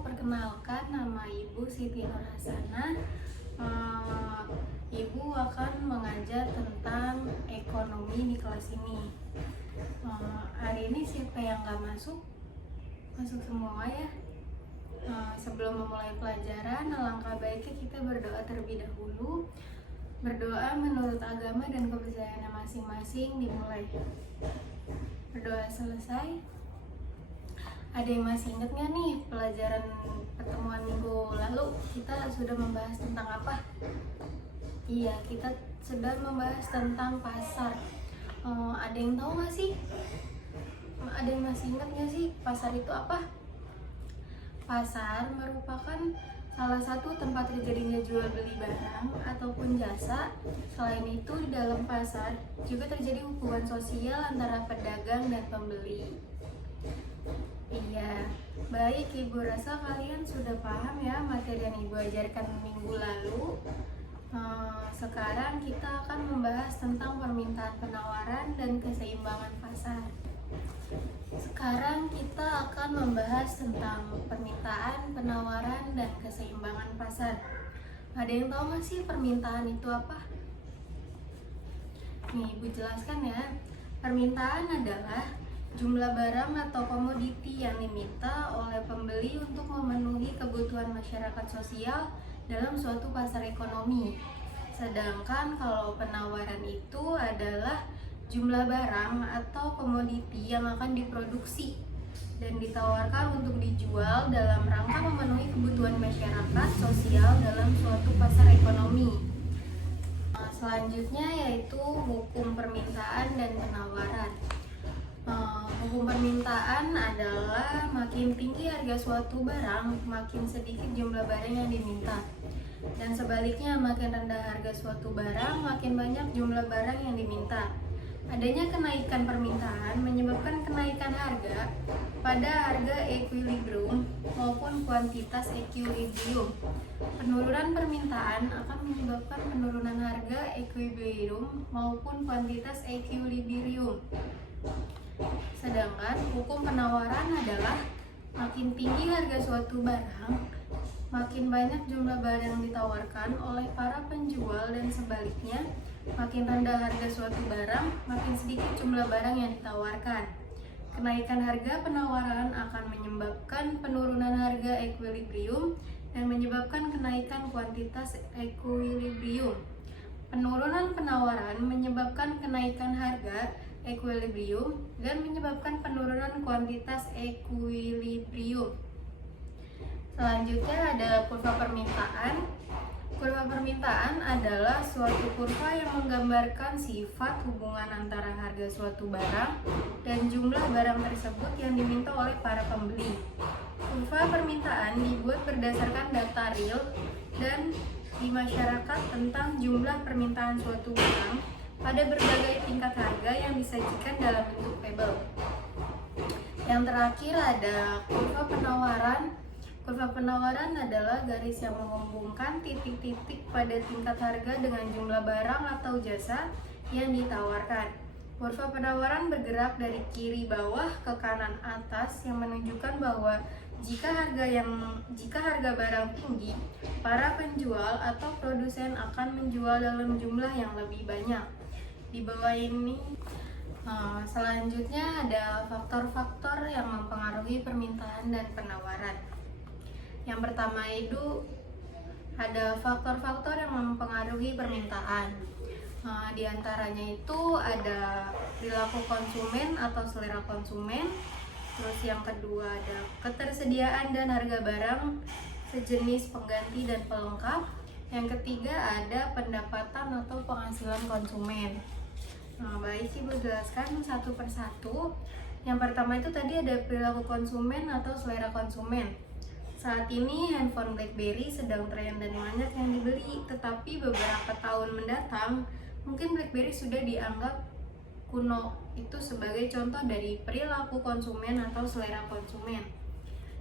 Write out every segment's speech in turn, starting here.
Perkenalkan, nama Ibu Siti Nurhasana. Ibu akan mengajar tentang ekonomi di kelas ini. Hari ini siapa yang gak masuk? Masuk semua ya. Sebelum memulai pelajaran, alangkah baiknya kita berdoa terlebih dahulu. Berdoa menurut agama dan kepercayaannya masing-masing dimulai. Berdoa selesai. Ada yang masih ingat nggak nih pelajaran pertemuan minggu lalu kita sudah membahas tentang apa? Iya, kita sudah membahas tentang pasar. Ada yang tahu nggak sih? Ada yang masih ingat nggak sih pasar itu apa? Pasar merupakan salah satu tempat terjadinya jual beli barang ataupun jasa. Selain itu, di dalam pasar juga terjadi hubungan sosial antara pedagang dan pembeli. Iya, baik, Ibu rasa kalian sudah paham ya materi yang Ibu ajarkan minggu lalu. Sekarang kita akan membahas tentang permintaan penawaran dan keseimbangan pasar. Sekarang kita akan membahas tentang permintaan, penawaran, dan keseimbangan pasar. Ada yang tahu nggak sih permintaan itu apa? Nih, Ibu jelaskan ya. Permintaan adalah jumlah barang atau komoditi yang diminta oleh pembeli untuk memenuhi kebutuhan masyarakat sosial dalam suatu pasar ekonomi. Sedangkan kalau penawaran itu adalah jumlah barang atau komoditi yang akan diproduksi dan ditawarkan untuk dijual dalam rangka memenuhi kebutuhan masyarakat sosial dalam suatu pasar ekonomi. Selanjutnya yaitu hukum permintaan dan penawaran. Hukum permintaan adalah makin tinggi harga suatu barang, makin sedikit jumlah barang yang diminta. Dan sebaliknya, makin rendah harga suatu barang, makin banyak jumlah barang yang diminta. Adanya kenaikan permintaan menyebabkan kenaikan harga pada harga equilibrium maupun kuantitas equilibrium. Penurunan permintaan akan menyebabkan penurunan harga equilibrium maupun kuantitas equilibrium. Sedangkan hukum penawaran adalah makin tinggi harga suatu barang, makin banyak jumlah barang yang ditawarkan oleh para penjual, dan sebaliknya, makin rendah harga suatu barang, makin sedikit jumlah barang yang ditawarkan. Kenaikan harga penawaran akan menyebabkan penurunan harga equilibrium dan menyebabkan kenaikan kuantitas equilibrium. Penurunan penawaran menyebabkan kenaikan harga equilibrium dan menyebabkan penurunan kuantitas equilibrium. Selanjutnya ada kurva permintaan. Kurva permintaan adalah suatu kurva yang menggambarkan sifat hubungan antara harga suatu barang dan jumlah barang tersebut yang diminta oleh para pembeli. Kurva permintaan dibuat berdasarkan data real dan di masyarakat tentang jumlah permintaan suatu barang pada berbagai tingkat harga yang disajikan dalam bentuk tabel. Yang terakhir ada kurva penawaran. Kurva penawaran adalah garis yang menghubungkan titik-titik pada tingkat harga dengan jumlah barang atau jasa yang ditawarkan. Kurva penawaran bergerak dari kiri bawah ke kanan atas yang menunjukkan bahwa jika harga barang tinggi, para penjual atau produsen akan menjual dalam jumlah yang lebih banyak. Di bawah ini selanjutnya ada faktor-faktor yang mempengaruhi permintaan dan penawaran. Yang pertama itu ada faktor-faktor yang mempengaruhi permintaan. Di antaranya itu ada perilaku konsumen atau selera konsumen. Terus yang kedua ada ketersediaan dan harga barang sejenis pengganti dan pelengkap. Yang ketiga ada pendapatan atau penghasilan konsumen. Baik, Ibu jelaskan satu persatu. Yang pertama itu tadi ada perilaku konsumen atau selera konsumen. Saat ini handphone BlackBerry sedang tren dan banyak yang dibeli, tetapi beberapa tahun mendatang mungkin BlackBerry sudah dianggap kuno. Itu sebagai contoh dari perilaku konsumen atau selera konsumen.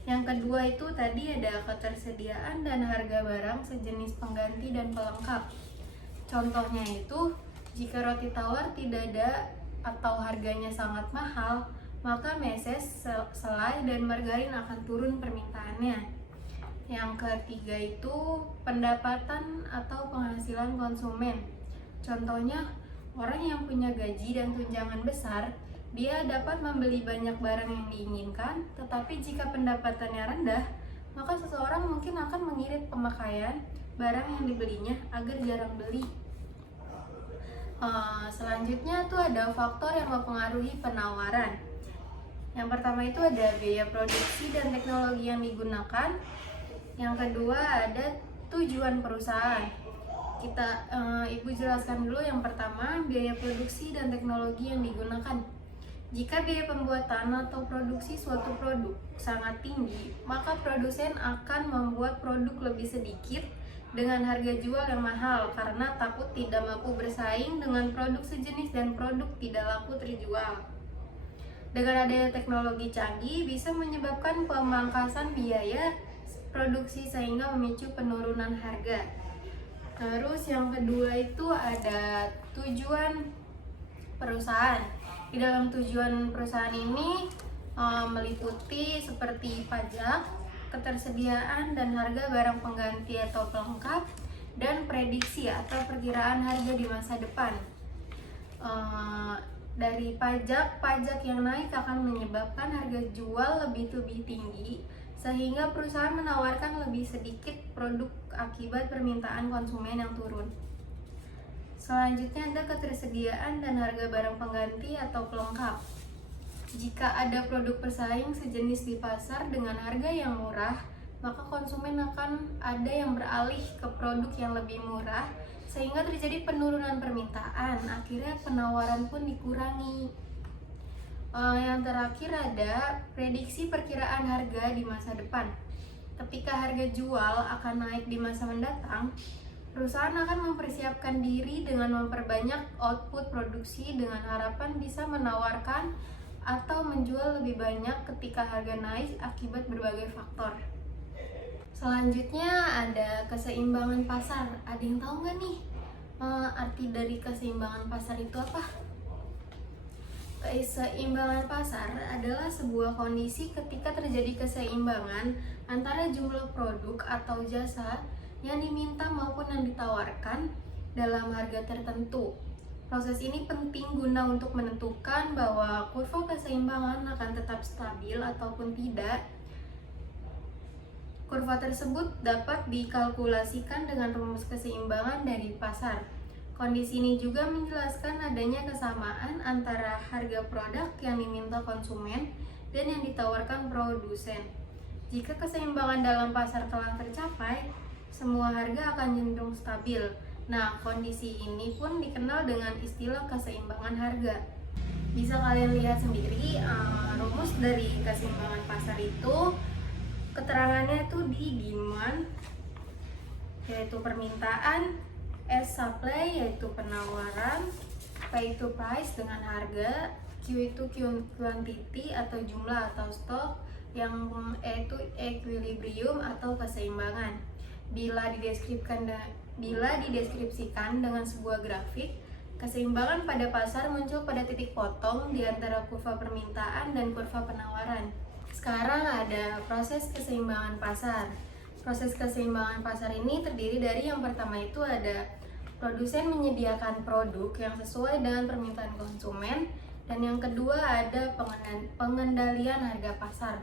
Yang kedua itu tadi ada ketersediaan dan harga barang sejenis pengganti dan pelengkap. Contohnya itu, jika roti tawar tidak ada atau harganya sangat mahal, maka meses, selai, dan margarin akan turun permintaannya. Yang ketiga itu pendapatan atau penghasilan konsumen. Contohnya, orang yang punya gaji dan tunjangan besar, dia dapat membeli banyak barang yang diinginkan, tetapi jika pendapatannya rendah, maka seseorang mungkin akan mengirit pemakaian barang yang dibelinya agar jarang beli. Selanjutnya tuh ada faktor yang mempengaruhi penawaran. Yang pertama itu ada biaya produksi dan teknologi yang digunakan. Yang kedua ada tujuan perusahaan. Ibu jelaskan dulu yang pertama, biaya produksi dan teknologi yang digunakan. Jika biaya pembuatan atau produksi suatu produk sangat tinggi, maka produsen akan membuat produk lebih sedikit dengan harga jual yang mahal karena takut tidak mampu bersaing dengan produk sejenis dan produk tidak laku terjual. Dengan adanya teknologi canggih bisa menyebabkan pemangkasan biaya produksi sehingga memicu penurunan harga. Terus yang kedua itu ada tujuan perusahaan. Di dalam tujuan perusahaan ini meliputi seperti pajak, ketersediaan dan harga barang pengganti atau pelengkap, dan prediksi atau perkiraan harga di masa depan. Dari pajak yang naik akan menyebabkan harga jual lebih tinggi, sehingga perusahaan menawarkan lebih sedikit produk akibat permintaan konsumen yang turun. Selanjutnya ada ketersediaan dan harga barang pengganti atau pelengkap. Jika ada produk bersaing sejenis di pasar dengan harga yang murah, maka konsumen akan ada yang beralih ke produk yang lebih murah, sehingga terjadi penurunan permintaan. Akhirnya penawaran pun dikurangi. Yang terakhir ada prediksi perkiraan harga di masa depan. Ketika harga jual akan naik di masa mendatang, perusahaan akan mempersiapkan diri dengan memperbanyak output produksi dengan harapan bisa menawarkan atau menjual lebih banyak ketika harga naik akibat berbagai faktor. Selanjutnya ada keseimbangan pasar. Ada yang tahu nggak nih arti dari keseimbangan pasar itu apa? Keseimbangan pasar adalah sebuah kondisi ketika terjadi keseimbangan antara jumlah produk atau jasa yang diminta maupun yang ditawarkan dalam harga tertentu. Proses ini penting guna untuk menentukan bahwa kurva keseimbangan akan tetap stabil ataupun tidak. Kurva tersebut dapat dikalkulasikan dengan rumus keseimbangan dari pasar. Kondisi ini juga menjelaskan adanya kesamaan antara harga produk yang diminta konsumen dan yang ditawarkan produsen. Jika keseimbangan dalam pasar telah tercapai, semua harga akan cenderung stabil. Nah, kondisi ini pun dikenal dengan istilah keseimbangan harga. Bisa kalian lihat sendiri rumus dari keseimbangan pasar itu, keterangannya itu di demand, yaitu permintaan, S supply, yaitu penawaran, P itu price dengan harga, Q itu quantity atau jumlah atau stok, yang E itu equilibrium atau keseimbangan. Bila dideskripsikan dengan sebuah grafik, keseimbangan pada pasar muncul pada titik potong di antara kurva permintaan dan kurva penawaran. Sekarang ada proses keseimbangan pasar. Proses keseimbangan pasar ini terdiri dari yang pertama itu ada produsen menyediakan produk yang sesuai dengan permintaan konsumen, dan yang kedua ada pengendalian harga pasar.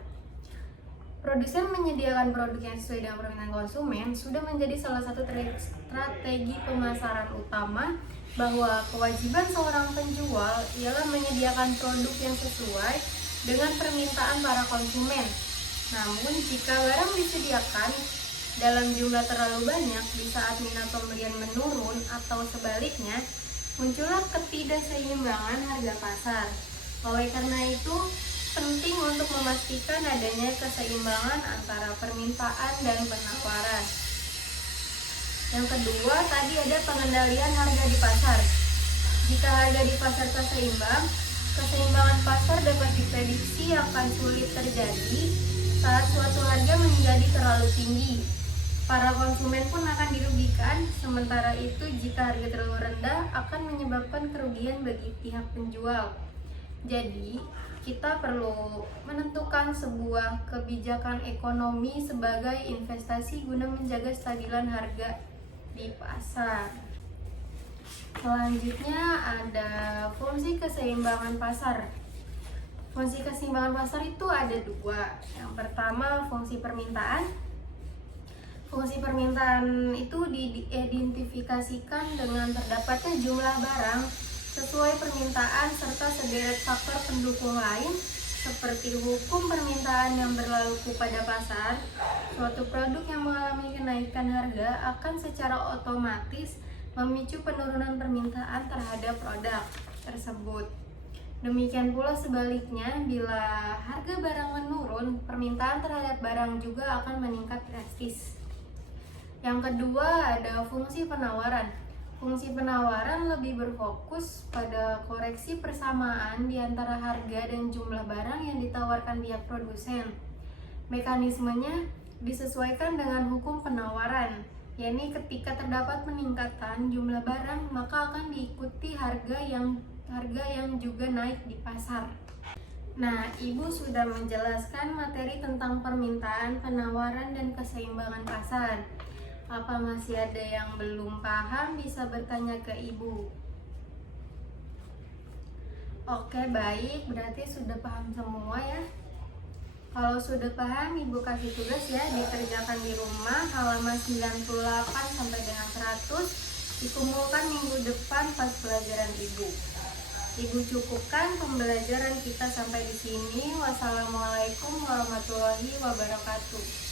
Produsen menyediakan produk yang sesuai dengan permintaan konsumen sudah menjadi salah satu strategi pemasaran utama, bahwa kewajiban seorang penjual ialah menyediakan produk yang sesuai dengan permintaan para konsumen. Namun jika barang disediakan dalam jumlah terlalu banyak di saat minat pembelian menurun atau sebaliknya, muncullah ketidakseimbangan harga pasar. Oleh karena itu, penting untuk memastikan adanya keseimbangan antara permintaan dan penawaran. Yang kedua, tadi ada pengendalian harga di pasar. Jika harga di pasar seimbang, keseimbangan pasar dapat diprediksi akan sulit terjadi saat suatu harga menjadi terlalu tinggi. Para konsumen pun akan dirugikan, sementara itu jika harga terlalu rendah akan menyebabkan kerugian bagi pihak penjual. Jadi, kita perlu menentukan sebuah kebijakan ekonomi sebagai investasi guna menjaga stabilan harga di pasar. Selanjutnya ada fungsi keseimbangan pasar. Fungsi keseimbangan pasar itu ada dua. Yang pertama, fungsi permintaan. Fungsi permintaan itu diidentifikasikan dengan terdapatnya jumlah barang sesuai permintaan serta sederet faktor pendukung lain seperti hukum permintaan yang berlaku pada pasar. Suatu produk yang mengalami kenaikan harga akan secara otomatis memicu penurunan permintaan terhadap produk tersebut. Demikian pula sebaliknya, bila harga barang menurun, permintaan terhadap barang juga akan meningkat drastis. Yang kedua ada fungsi penawaran. Fungsi penawaran lebih berfokus pada koreksi persamaan di antara harga dan jumlah barang yang ditawarkan pihak produsen. Mekanismenya disesuaikan dengan hukum penawaran, yakni ketika terdapat peningkatan jumlah barang, maka akan diikuti harga yang juga naik di pasar. Nah, Ibu sudah menjelaskan materi tentang permintaan, penawaran, dan keseimbangan pasar. Apa masih ada yang belum paham, bisa bertanya ke Ibu. Oke, baik, berarti sudah paham semua ya. Kalau sudah paham, Ibu kasih tugas ya, dikerjakan di rumah halaman 98 sampai dengan 100, dikumpulkan minggu depan pas pelajaran Ibu. Ibu cukupkan pembelajaran kita sampai di sini. Wassalamualaikum warahmatullahi wabarakatuh.